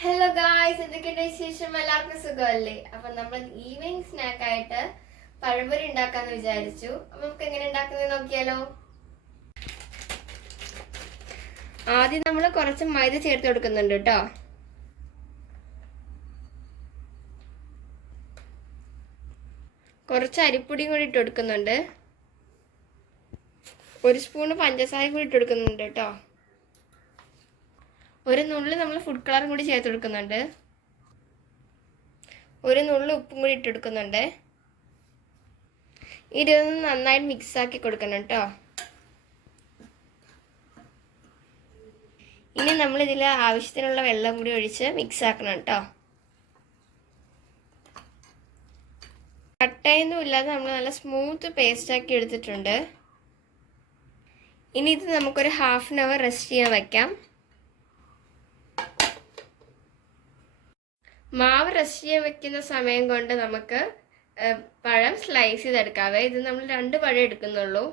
Hello guys എന്തൊക്കെയുണ്ട് വിശേഷം? എല്ലാവർക്കും സുഖമല്ലേ? അപ്പൊ നമ്മൾ ഈവനിങ് സ്നാക്ക് ആയിട്ട് പഴംപൊരി ഉണ്ടാക്കാന്ന് വിചാരിച്ചു. അപ്പൊ നമുക്ക് എങ്ങനെ ഉണ്ടാക്കുന്നത് നോക്കിയാലോ? ആദ്യം നമ്മൾ കുറച്ച് മൈദ ചേർത്ത് കൊടുക്കുന്നുണ്ട് കേട്ടോ. കുറച്ച് അരിപ്പൊടിയും കൂടി ഇട്ട് കൊടുക്കുന്നുണ്ട്. ഒരു സ്പൂണ് പഞ്ചസാര കൂടി ഇട്ട് കൊടുക്കുന്നുണ്ട് കേട്ടോ. ഒരു നുള്ളി നമ്മൾ ഫുഡ് കളറും കൂടി ചേർത്ത് കൊടുക്കുന്നുണ്ട്. ഒരു നുള്ളി ഉപ്പും കൂടി ഇട്ടെടുക്കുന്നുണ്ട് ഇതൊന്ന് നന്നായിട്ട് മിക്സ് ആക്കി കൊടുക്കണം കേട്ടോ ഇനി നമ്മൾ ഇതിൽ ആവശ്യത്തിനുള്ള വെള്ളം കൂടി ഒഴിച്ച് മിക്സ് ആക്കണം കേട്ടോ കട്ടയൊന്നും ഇല്ലാതെ നമ്മൾ നല്ല സ്മൂത്ത് പേസ്റ്റ് ആക്കി എടുത്തിട്ടുണ്ട്. ഇനി ഇത് നമുക്കൊരു ഹാഫ് ആൻ അവർ റെസ്റ്റ് ചെയ്യാൻ വയ്ക്കാം മാവ് റെസ്റ്റ് ചെയ്യാൻ വെക്കുന്ന സമയം കൊണ്ട് നമുക്ക് പഴം സ്ലൈസ് ചെയ്തെടുക്കാവേ. ഇത് നമ്മൾ രണ്ട് പഴം എടുക്കുന്നുള്ളൂ.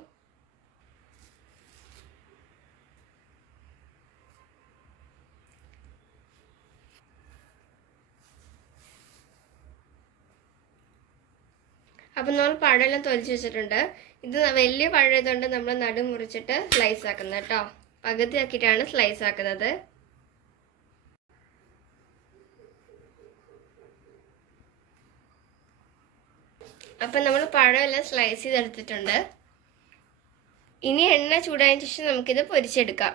അപ്പം നമ്മൾ പഴമെല്ലാം തൊലിച്ച് വെച്ചിട്ടുണ്ട്. ഇത് വലിയ പഴയതുകൊണ്ട് നമ്മൾ നടു മുറിച്ചിട്ട് സ്ലൈസ് ആക്കുന്നത് കേട്ടോ. പകുതി ആക്കിയിട്ടാണ് സ്ലൈസ് ആക്കുന്നത്. അപ്പം നമ്മൾ പഴമെല്ലാം സ്ലൈസ് ചെയ്തെടുത്തിട്ടുണ്ട്. ഇനി എണ്ണ ചൂടായതിന് ശേഷം നമുക്കിത് പൊരിച്ചെടുക്കാം.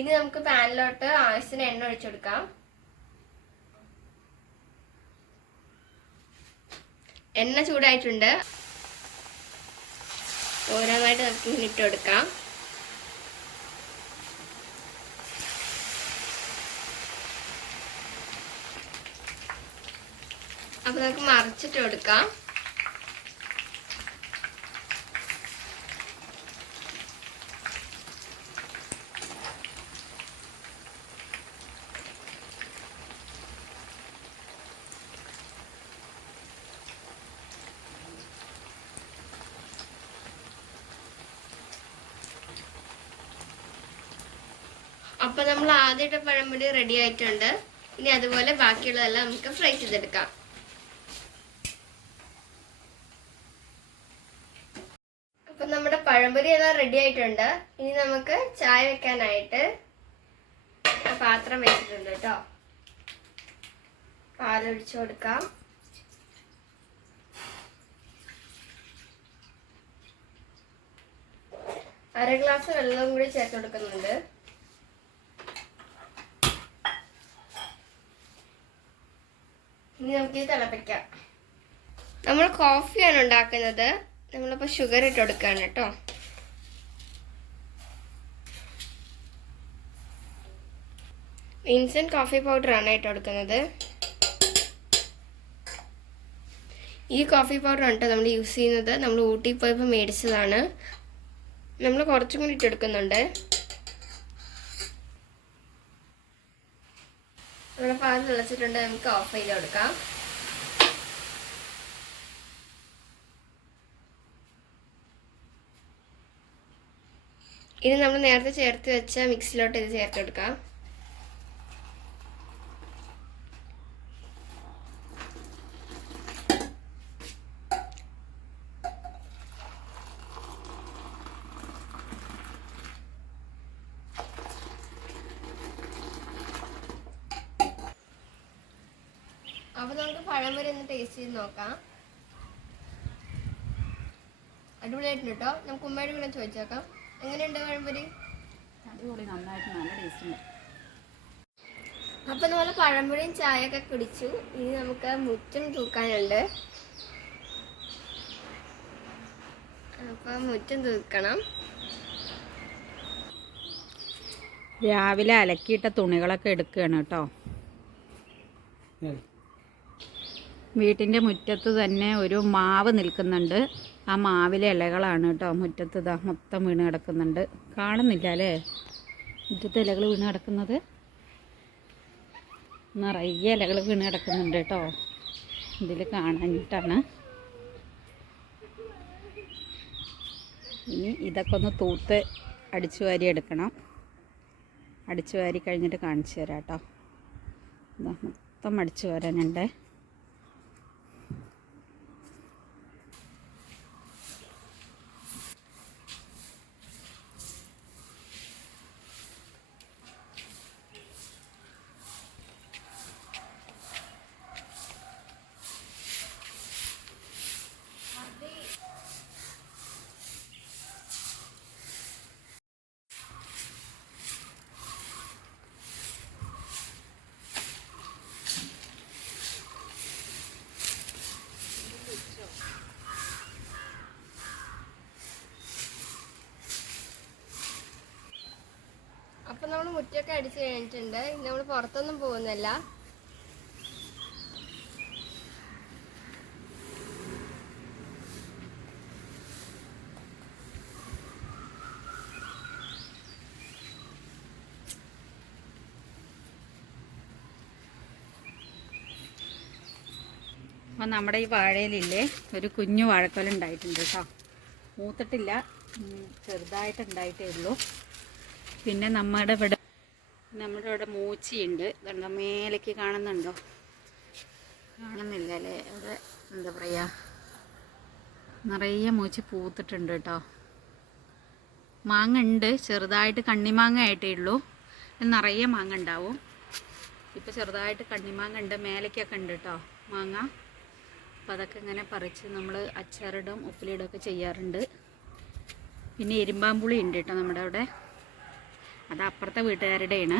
ഇനി നമുക്ക് പാനിലോട്ട് ആവശ്യത്തിന് എണ്ണ ഒഴിച്ചെടുക്കാം. എണ്ണ ചൂടായിട്ടുണ്ട്. ഓരോന്നായിട്ട് നമുക്ക് ഇട്ട് കൊടുക്കാം അപ്പൊ നമുക്ക് മറിച്ചിട്ട് കൊടുക്കാം. അപ്പൊ നമ്മൾ ആദ്യത്തെ പഴംപൊടി റെഡി ആയിട്ടുണ്ട്. ഇനി അതുപോലെ ബാക്കിയുള്ളതെല്ലാം നമുക്ക് ഫ്രൈ ചെയ്തെടുക്കാം. നമ്മുടെ പഴംപൊരി എല്ലാം റെഡി ആയിട്ടുണ്ട്. ഇനി നമുക്ക് ചായ വെക്കാനായിട്ട് പാത്രം വെച്ചിട്ടുണ്ട് കേട്ടോ. പാലൊഴിച്ചു കൊടുക്കാം. അര ഗ്ലാസ് വെള്ളവും കൂടി ചേർത്ത് കൊടുക്കുന്നുണ്ട്. ഇനി നമുക്ക് തിളപ്പിക്കാം. നമ്മൾ കോഫിയാണ് ഉണ്ടാക്കുന്നത്. നമ്മളിപ്പോൾ ഷുഗർ ഇട്ട് കൊടുക്കുകയാണ് കേട്ടോ. ഇൻസ്റ്റന്റ് കോഫി പൗഡറാണ് ഇട്ട് കൊടുക്കുന്നത്. ഈ കോഫി പൗഡർ കേട്ടോ നമ്മൾ യൂസ് ചെയ്യുന്നത്. നമ്മൾ ഊട്ടി പോയപ്പോൾ മേടിച്ചതാണ്. നമ്മൾ കുറച്ചും കൂടി ഇട്ടെടുക്കുന്നുണ്ട് നമ്മുടെ പാൽ തിളച്ചിട്ടുണ്ട്. നമുക്ക് ഓഫ് ചെയ്ത് കൊടുക്കാം. ഇനി നമ്മൾ നേരത്തെ ചേർത്ത് വെച്ച മിക്സിലോട്ട് ഇത് ചേർത്ത് കൊടുക്കാം. അപ്പൊ നമുക്ക് പഴം വരെ ഒന്ന് ടേസ്റ്റ് ചെയ്ത് നോക്കാം. അടിപൊളിയായിട്ടുണ്ട് കേട്ടോ നമുക്ക് ഉമ്മയുടെ കൂടെ ചോദിച്ചേക്കാം എങ്ങനെയുണ്ട് പഴംപൊരി? അടിപൊളി നന്നായിട്ട് നല്ല ടേസ്റ്റ് ഉണ്ട്. അപ്പൊ നമ്മൾ പഴംപൊരിയും ചായയൊക്കെ കുടിച്ചു. ഇനി നമുക്ക് മുറ്റം തൂക്കാനുണ്ട്. അപ്പൊ മുറ്റം തൂക്കണം. രാവിലെ അലക്കിയിട്ട തുണികളൊക്കെ എടുക്കുകയാണ് കേട്ടോ. വീട്ടിന്റെ മുറ്റത്ത് തന്നെ ഒരു മാവ് നിൽക്കുന്നുണ്ട്. ആ മാവിലെ ഇലകളാണ് കേട്ടോ. മുറ്റത്ത് ഇതാ മൊത്തം വീണ് കിടക്കുന്നുണ്ട്. കാണുന്നില്ല അല്ലേ? മുറ്റത്ത് ഇലകൾ വീണ് കിടക്കുന്നത്? നിറയെ ഇലകൾ വീണ് കിടക്കുന്നുണ്ട് കേട്ടോ. ഇതിൽ കാണാനിട്ടാണ് ഇനി ഇതൊക്കെ ഒന്ന് തൂത്ത് അടിച്ചു വാരി എടുക്കണം. അടിച്ചു വാരി കഴിഞ്ഞിട്ട് കാണിച്ചു തരാം കേട്ടോ. മൊത്തം അടിച്ചു വരാനുണ്ട്. അപ്പൊ നമ്മൾ അടിച്ചു കഴിഞ്ഞിട്ടുണ്ട്. നമ്മൾ പുറത്തൊന്നും പോകുന്നില്ല. അപ്പോൾ നമ്മുടെ ഈ വാഴയിലില്ലേ ഒരു കുഞ്ഞു വാഴക്കൊല ഉണ്ടായിട്ടുണ്ട് കേട്ടോ. മൂത്തിട്ടില്ല ചെറുതായിട്ട് ഉണ്ടായിട്ടേ ഉള്ളൂ. പിന്നെ നമ്മുടെ ഇവിടെ നമ്മുടെ ഇവിടെ മൂച്ചിയുണ്ട്. കണ്ടോ മേലേക്ക് കാണുന്നുണ്ടോ? കാണുന്നില്ല അല്ലേ? അവിടെ എന്താ പറയുക നിറയെ മൂച്ചി പൂത്തിട്ടുണ്ട് കേട്ടോ. മാങ്ങ ഉണ്ട് ചെറുതായിട്ട് കണ്ണിമാങ്ങ ആയിട്ടേ ഉള്ളൂ. നിറയെ മാങ്ങ ഉണ്ടാവും. ഇപ്പോൾ ചെറുതായിട്ട് കണ്ണിമാങ്ങ ഉണ്ട്. മേലേക്കൊക്കെ ഉണ്ട് കേട്ടോ മാങ്ങ. അപ്പോൾ അതൊക്കെ ഇങ്ങനെ പറിച്ച് നമ്മൾ അച്ചാറിടും ഉപ്പിലിടും ഒക്കെ ചെയ്യാറുണ്ട്. പിന്നെ എരുമ്പാമ്പുളി ഉണ്ട് കേട്ടോ നമ്മുടെ അവിടെ. അത് അപ്പുറത്തെ വീട്ടുകാരുടെയാണ്.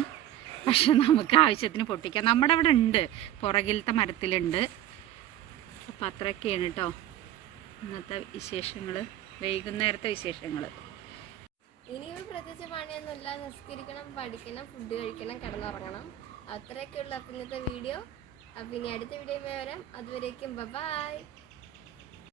പക്ഷെ നമുക്ക് ആവശ്യത്തിന് പൊട്ടിക്കാം. നമ്മുടെ അവിടെ ഉണ്ട്. പുറകിലത്തെ മരത്തിലുണ്ട്. അപ്പം അത്രയൊക്കെയാണ് കേട്ടോ ഇന്നത്തെ വിശേഷങ്ങൾ വൈകുന്നേരത്തെ വിശേഷങ്ങൾ ഇനിയും പ്രത്യേകിച്ച് പണിയൊന്നുമില്ല. നിസ്കരിക്കണം പഠിക്കണം ഫുഡ് കഴിക്കണം കിടന്നുറങ്ങണം. അത്രയൊക്കെ ഉള്ളു അപ്പം ഇന്നത്തെ വീഡിയോ. അപ്പം ഇനി അടുത്ത വീഡിയോ വരാം. അതുവരേക്കും ബൈ.